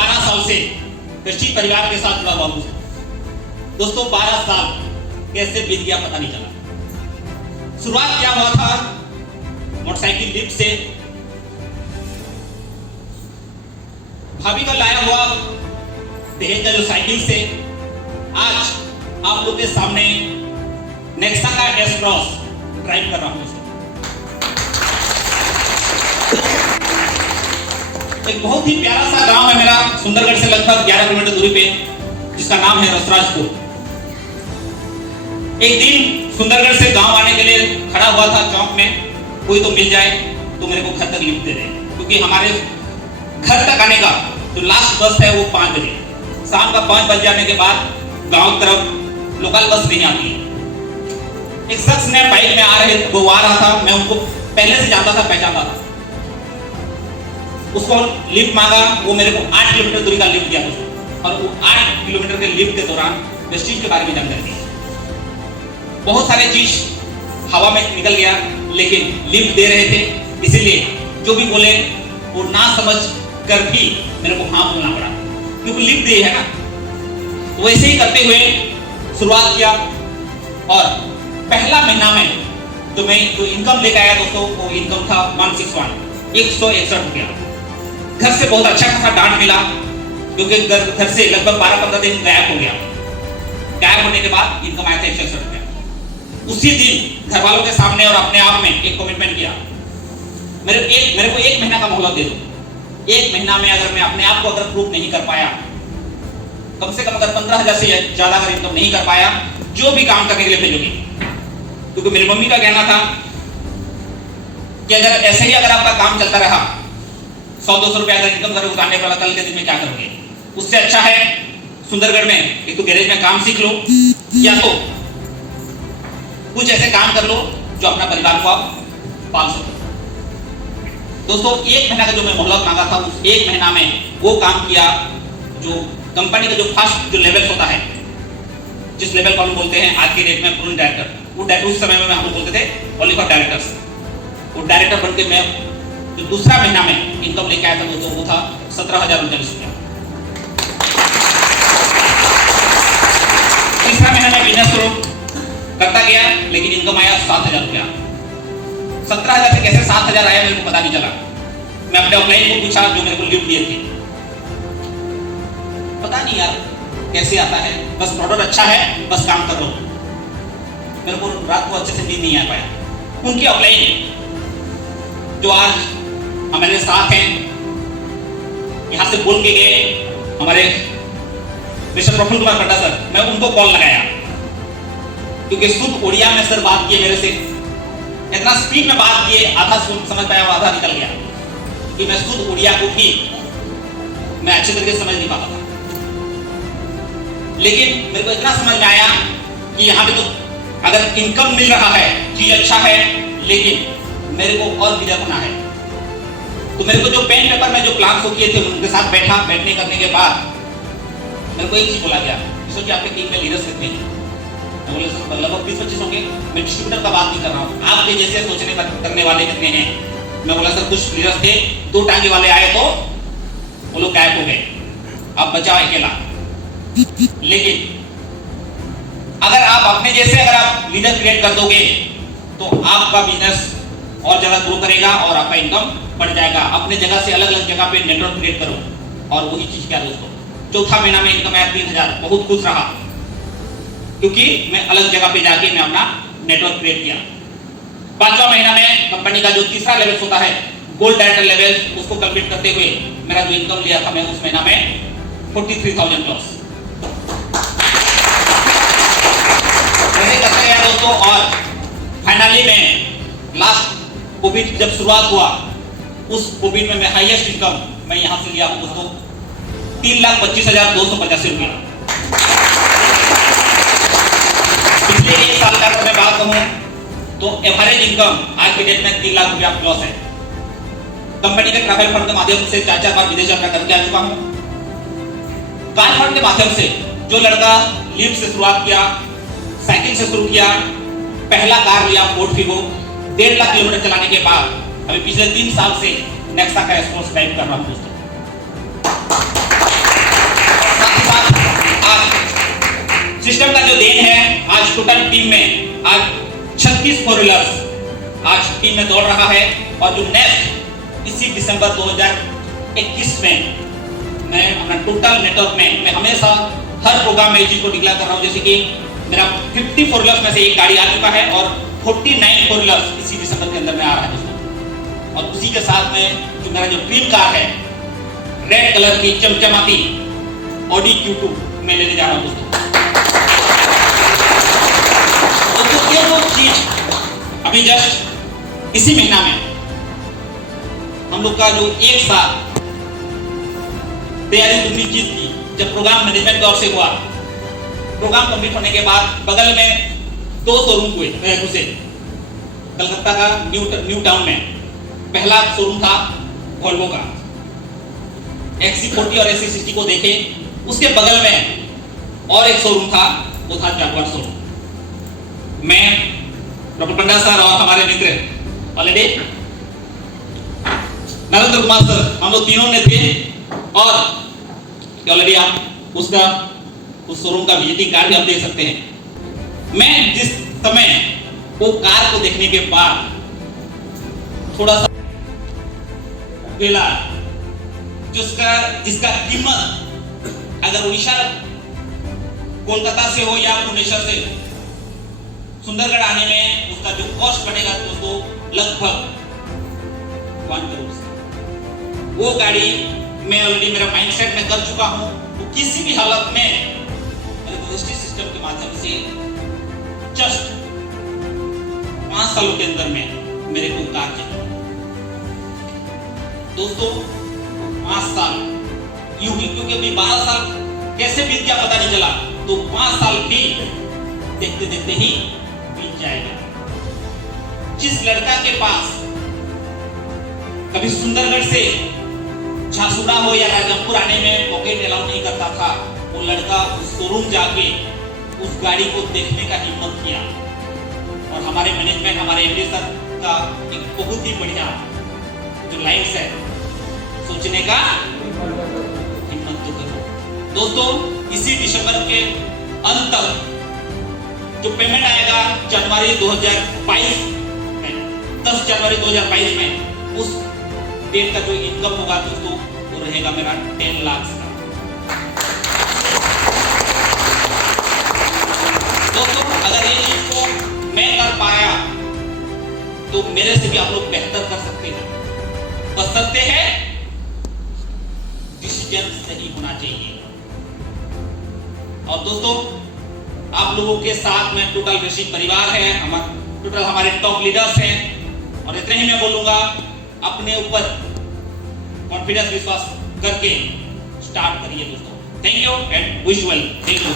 12 साल से कृषि परिवार के साथ जुड़ा हुआ हूं। दोस्तों 12 साल कैसे बीत गया पता नहीं चला। शुरुआत क्या हुआ था मोटरसाइकिल लिफ्ट से, भाभी का लाया हुआ दहेज का जो साइकिल से, आज आप लोग के सामने नेक्सा का एस क्रॉस ड्राइव कर रहा हूं। एक बहुत ही प्यारा सा गांव है मेरा, सुंदरगढ़ से लगभग 11 किलोमीटर दूरी पे, जिसका नाम है रसराजपुर। एक दिन सुंदरगढ़ से गांव आने के लिए खड़ा हुआ था चौक में, कोई तो मिल जाए तो मेरे को घर तक लिफ्ट दे दे, क्योंकि हमारे घर तक आने का जो लास्ट बस है वो 5 बजे, शाम का 5 बज जाने के बाद गांव की तरफ लोकल बस नहीं आती है। एक शख्स ने बाइक में वो आ रहा था, मैं उनको पहले से जानता था, पहचानता था। उसको लिफ्ट मांगा, वो मेरे को 8 किलोमीटर दूरी का लिफ्ट दिया उसको, और वो 8 किलोमीटर के लिफ्ट के दौरान वेस्टीज के बारे में जानकारी दी। बहुत सारे चीज हवा में निकल गया, लेकिन लिफ्ट दे रहे थे, इसीलिए जो भी बोले वो ना समझ कर भी मेरे को हाँ बोलना पड़ा, क्योंकि लिफ्ट दे है ना। तो वैसे ही करते हुए शुरुआत किया, और पहला महीना में जो इनकम लेकर आया दोस्तों, वो इनकम था 161 रुपया। घर से बहुत अच्छा खासा डांट मिला, क्योंकि घर से लगभग 12-15 दिन गायब हो गया। गायब होने के बाद इनकम आया था 161 रुपया। उसी दिन घर वालों के सामने और अपने आप में एक कमिटमेंट किया, मेरे को 1 महीना का मोहलत दे दो। 1 महीना में अगर मैं अपने आप को अगर प्रूव नहीं कर पाया, कम से कम अगर 15,000 से ज्यादा अगर इनकम नहीं कर पाया, जो भी काम करने के लिए भेजोगे। क्योंकि मेरी मम्मी का कहना था कि अगर ऐसे ही अगर आपका काम चलता रहा, 100-200 रुपया अगर इनकम करोगे उतारने वाला, कल के दिन में क्या करोगे। उससे अच्छा है सुंदरगढ़ में एक तो गैरेज में काम सीख लो, या तो कुछ ऐसे काम कर लो जो अपना परिवार को आप पाल सको। दोस्तों 1 महीना का जो मैं मोहलत मांगा था, उस 1 महीना में वो काम किया। जो कंपनी का जो फर्स्ट जो लेवल होता है, जिस लेवल को हम बोलते हैं आज की डेट में प्रोजेक्ट डायरेक्टर, वो उस समय में हम लोग बोलते थे क्वालिफाइड डायरेक्टर्स। वो डायरेक्टर बनके मैं जो दूसरा महीना में इनकम लेके आया था वो था 17,039 रुपया। तीसरा महीना में बिजनेस शुरू करता गया, लेकिन इनकम आया 7,000 रुपया। 17,000 से कैसे 7,000 आया मेरे को पता नहीं चला। मैं अपने ऑफलाइन को पूछा जो मेरे को लिफ्ट दिए थे, पता नहीं यार कैसे आता है, बस प्रोडक्ट अच्छा है, बस काम कर लो। मेरे को रात को अच्छे से नींद नहीं आ पाया। उनकी ऑफलाइन जो आज हमारे साथ हैं, यहाँ से बोल के गए हमारे मिस्टर प्रफुल्ल कुमार खड्डा सर, मैं उनको कॉल लगाया, क्योंकि शुद्ध उड़िया में सर बात किए मेरे से, इतना स्पीड में बात किए, आधा समझ पाया, आधा निकल गया, कि मैं शुद्ध उड़िया को भी मैं अच्छे तरीके से समझ नहीं पाता था। लेकिन मेरे को इतना समझ में आया कि यहाँ पे तो अगर इनकम मिल रहा है, चीज अच्छा है, लेकिन मेरे को और लीडर होना है। तो मेरे को जो पेन पेपर में जो प्लान को किए थे उनके साथ बैठने करने के बाद मेरे को एक चीज बोला गया, सोचिए आपके टीम में लीडर्स कितने हैं। मैं बोले सर लगभग 20-25 होंगे। मैं डिस्ट्रीब्यूटर का बात नहीं कर रहा हूँ, आपके जैसे सोचने करने वाले कितने हैं। मैं बोला सर कुछ लीडर्स थे, 2 टांगे वाले आए तो वो लोग गायब हो गए, अब बचा अकेला। लेकिन अगर आप अपने जैसे अगर आप लीडर क्रिएट कर दोगे तो आपका बिजनेस और ज्यादा ग्रो करेगा और आपका इनकम बढ़ जाएगा। अपने जगह से अलग अलग जगह पे नेटवर्क क्रिएट करो, और वही चीज क्या दोस्तों, चौथा महीना में इनकम आया 3,000। बहुत खुश रहा, क्योंकि मैं अलग जगह पे जाके मैं अपना नेटवर्क क्रिएट किया। 5वां महीना में कंपनी का जो तीसरा लेवल होता है गोल्ड डायरेक्टर लेवल, उसको कंप्लीट करते हुए मेरा जो इनकम लिया था मैं उस महीना में 43,000 प्लस करते गया दोस्तों। और फाइनली में लास्ट कोविड जब शुरुआत हुआ, उस कोविड में मैं हाईएस्ट इनकम मैं यहां से लिया हूं दोस्तों 3,25,285 रुपया। पिछले 1 साल का अगर मैं बात कहूं तो एवरेज इनकम आज के डेट में 3 लाख रुपया प्लस है। कंपनी के ट्रैवल फंड के माध्यम से 4 बार विदेश यात्रा करके आ चुका हूं। कार फंड के माध्यम से जो लड़का लिफ्ट से शुरुआत किया, साइकिल से शुरू किया, पहला कार लिया फोर्ड फिगो, 1.5 लाख किलोमीटर चलाने के बाद अभी पिछले 3 साल से नेक्सा का एस क्रॉस ड्राइव कर रहा हूं दोस्तों। टोटल टीम में आज 36 फोर व्हीलर्स आज टीम में दौड़ रहा है। और जो नेक्स्ट इसी दिसंबर 2021 में मैं अपना टोटल नेटवर्क में मैं हमेशा हर प्रोग्राम में इस चीज को डिक्लेयर कर रहा हूँ, जैसे कि मेरा 50 फोर व्हीलर्स में से एक गाड़ी आ चुका है और 49 फोर व्हीलर्स इसी दिसंबर के अंदर में आ रहा है दोस्तों। और उसी के साथ में जो मेरा जो ड्रीम कार है रेड कलर की चमचमाती ऑडी Q2 में लेने जा रहा हूँ दोस्तों। तो ये वो चीज अभी जस्ट इसी महीना में हम लोग का जो एक साल तैयारी दूसरी चीज की, जब प्रोग्राम मैनेजमेंट की ओर से हुआ, प्रोग्राम कंप्लीट होने के बाद बगल में 2 शोरूम हुए घुसे कलकत्ता का न्यू टाउन में। पहला शोरूम था वोल्वो का, XC40 और XC60 को देखे। उसके बगल में और एक शोरूम था, वो था जगुआर शोरूम। मैं डॉक्टर पंडा सर और हमारे मित्र ऑलरेडी नरेंद्र कुमार सर, हम लोग तीनों ने थे और ऑलरेडी आप उस शोरूम का विजिटिंग कार्ड भी आप देख सकते हैं। मैं जिस समय वो कार को देखने के बाद थोड़ा सा बेला, जिसका कीमत अगर उड़ीसा कोलकाता से हो या भुवनेश्वर से सुंदरगढ़ आने में उसका जो कॉस्ट पड़ेगा दोस्तों लगभग 1 करोड़ से, वो गाड़ी मैं ऑलरेडी मेरा माइंडसेट में कर चुका हूं। तो किसी भी हालत में रजिस्ट्री सिस्टम के माध्यम से जस्ट 5 सालों के अंदर में मेरे को कार चाहिए दोस्तों। 5 साल यूं ही, क्योंकि अभी 12 साल कैसे बीत गया पता नहीं चला, तो 5 साल भी देखते देखते ही बीत जाएगा। जिस लड़का के पास कभी सुंदरगढ़ से झांसुड़ा हो या राजमपुर आने में पॉकेट अलाउ नहीं करता था, वो लड़का उस शोरूम जाके उस गाड़ी को देखने का हिम्मत किया। और हमारे मैनेजमेंट, हमारे एमडी सर का एक बहुत ही बढ़िया जो लाइन्स है, सोचने का हिम्मत तो करो दोस्तों। इसी दिसंबर के अंत तक जो पेमेंट आएगा जनवरी 2022 में, 10 जनवरी 2022 में उस डेट का जो इनकम होगा दोस्तों वो रहेगा मेरा 10 लाख का। दोस्तों अगर ये चीज को मैं कर पाया तो मेरे से भी आप लोग बेहतर कर सकते हैं। कर सकते हैं, डिसीजन सही होना चाहिए। और दोस्तों आप लोगों के साथ में टोटल बेसिक परिवार है, हमारे टॉप लीडर्स हैं। और इतने ही मैं बोलूंगा, अपने ऊपर कॉन्फिडेंस, विश्वास करके स्टार्ट करिए दोस्तों। Thank you and wish well. Thank you.